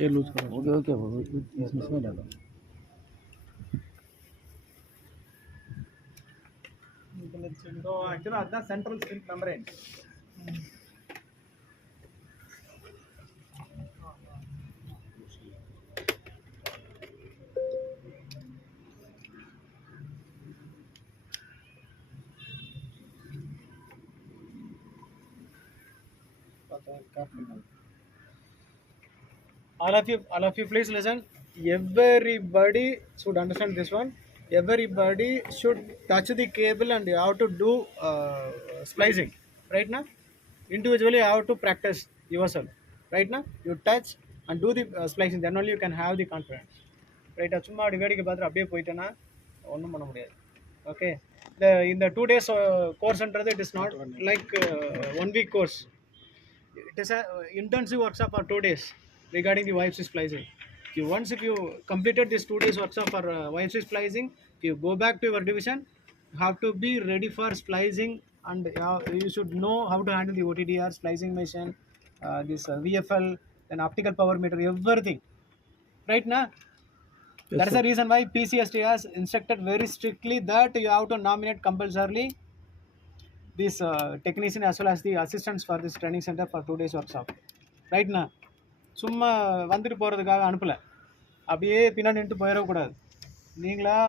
ये लूज करो okay okay इसमें डालो So actually that's central skin membrane. All of you please listen. Everybody should understand this one. Everybody should touch the cable and you have to do splicing right now. Individually you have to practice yourself right now. You touch and do the splicing, then only you can have the confidence right. சும்மா அப்படி வேடிக்கை பார்த்துட்டு அப்படியே போயிட்டேன்னா ஒன்றும் பண்ண முடியாது. Okay, in the 2 days course என்றது it is not like 1 week course. It is a intensive workshop for 2 days regarding the YFC splicing. If you completed this 2 days workshop for YFC splicing, if you go back to your division, you have to be ready for splicing, and you should know how to handle the OTDR splicing machine, this VFL, then optical power meter, everything. Right now, yes, that is the reason why PCST has instructed very strictly that you have to nominate compulsorily this technician as well as the assistants for this training center for 2 days workshop. Right now, சும்மா வந்துட்டு போகிறதுக்காக அனுப்பலை, அப்படியே பின்னாடி நின்று போயிடக்கூடாது. நீங்களா